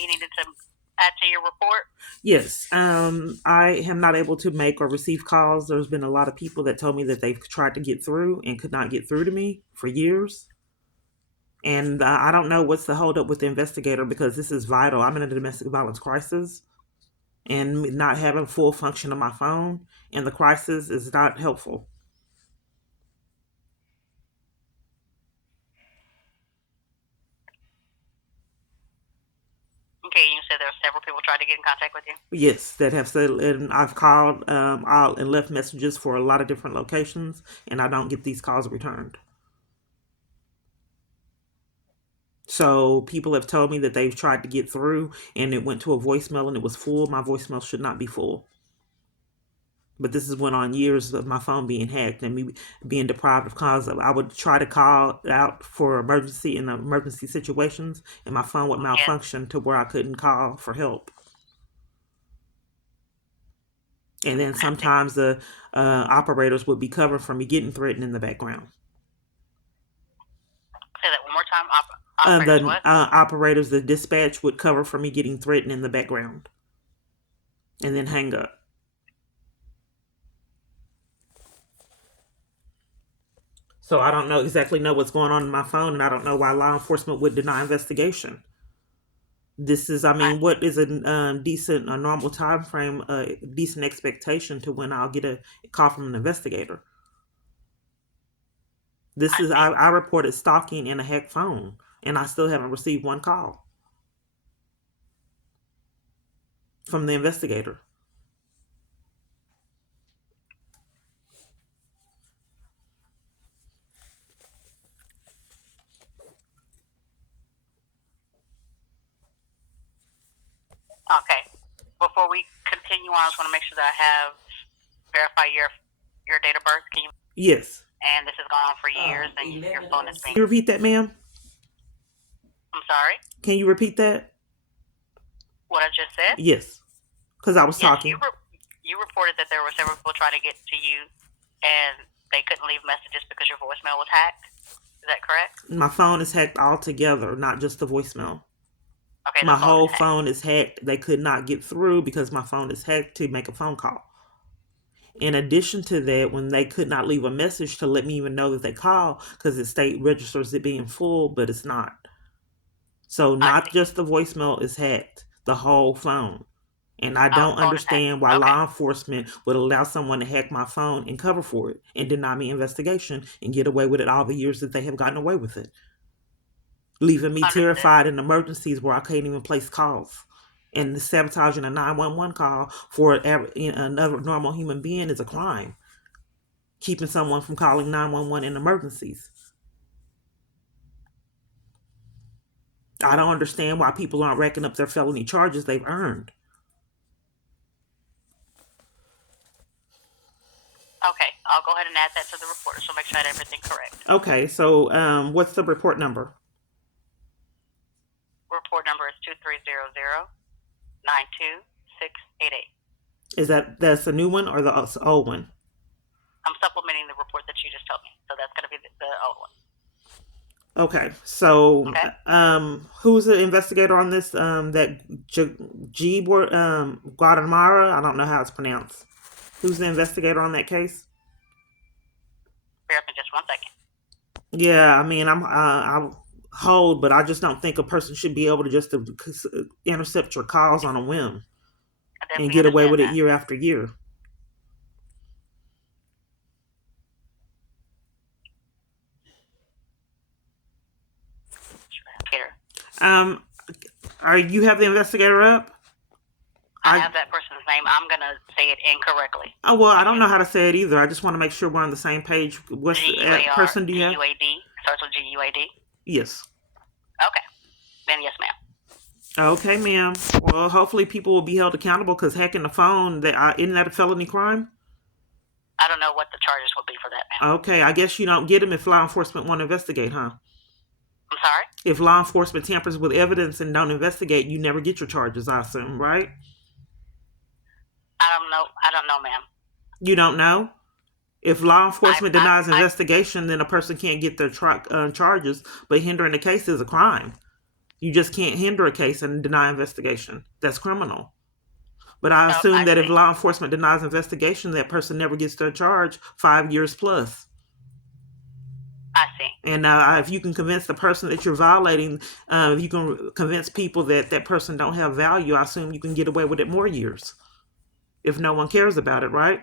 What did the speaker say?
You needed to add to your report? Yes, I am not able to make or receive calls. There's been a lot of people that told me that they've tried to get through and could not get through to me for years. And I don't know what's the holdup with the investigator because this is vital. I'm in a domestic violence crisis, and not having full function of my phone in the crisis is not helpful. Okay, you said there were several people trying to get in contact with you? Yes, that have said, and I've called out and left messages for a lot of different locations, and I don't get these calls returned. So people have told me that they've tried to get through, and it went to a voicemail, and it was full. My voicemail should not be full. But this has went on years of my phone being hacked and me being deprived of calls. I would try to call out for emergency situations, and my phone would Yes, malfunction to where I couldn't call for help. And then I see. sometimes the operators would be covered for me getting threatened in the background. Say that one more time. Operators The what? operators, the dispatch would cover for me getting threatened in the background, and then hang up. So I don't know exactly know what's going on in my phone, and I don't know why law enforcement would deny investigation. This is, I I mean, see. what is a decent, a normal time frame, a decent expectation to when I'll get a call from an investigator. This I is, see. I reported stalking in a hacked phone, and I still haven't received one call from the investigator. Okay. Before we continue on, I just want to make sure that I have verify your date of birth. Can you? Yes. And this has gone on for years, and your phone is Can being. you repeat that, ma'am? I'm sorry. Can you repeat that? What I just said. Yes, because I was Yes, talking. you reported that there were several people trying to get to you, and they couldn't leave messages because your voicemail was hacked. Is that correct? My phone is hacked altogether, not just the voicemail. Okay, the My phone is whole hacked. phone is hacked. They could not get through because my phone is hacked to make a phone call. In addition to that, when they could not leave a message to let me even know that they called, because it state registers it being full, but it's not. So I not see. just the voicemail is hacked, the whole phone. And I Oh, don't the phone is hacked. understand why Okay. law enforcement would allow someone to hack my phone and cover for it and deny me investigation and get away with it all the years that they have gotten away with it, leaving me Understood. terrified in emergencies where I can't even place calls. And sabotaging a 911 call for another normal human being is a crime. Keeping someone from calling 911 in emergencies. I don't understand why people aren't racking up their felony charges they've earned. Okay, I'll go ahead and add that to the report, so make sure I had everything correct. Okay, so what's the report number? Report number is 2300 92688. That's a new one or the old one? I'm supplementing the report that you just told me, so that's going to be the old one. Okay, so Okay. who's the investigator on this? That Guatemala. I don't know how it's pronounced. Who's the investigator on that case? Bear with me just 1 second. Yeah, I mean, I'll hold, but I just don't think a person should be able to just intercept your calls on a whim I and definitely get away understand with it that. year after year. Here, Um, are you have the investigator up? I I have that person's name. I'm going to say it incorrectly. Oh well, I don't Again, know how to say it either. I just want to make sure we're on the same page. G What's the U A R person do G you have? U A D. Starts with GUAD. Yes. Okay. Then yes, ma'am. Okay, ma'am. Well, hopefully people will be held accountable because hacking the phone isn't that a felony crime? I don't know what the charges will be for that, ma'am. Okay, I guess you don't get them if law enforcement want to investigate, huh? I'm sorry. If law enforcement tampers with evidence and don't investigate, you never get your charges, I assume, right? I don't know. I don't know, ma'am. You don't know? If law enforcement denies I investigation, then a person can't get their charges, but hindering the case is a crime. You just can't hinder a case and deny investigation. That's criminal. But I Oh, assume I that if see. law enforcement denies investigation, that person never gets their charge 5 years plus. I see. And if you can convince the person that you're violating, if you can convince people that that person don't have value, I assume you can get away with it more years if no one cares about it, right?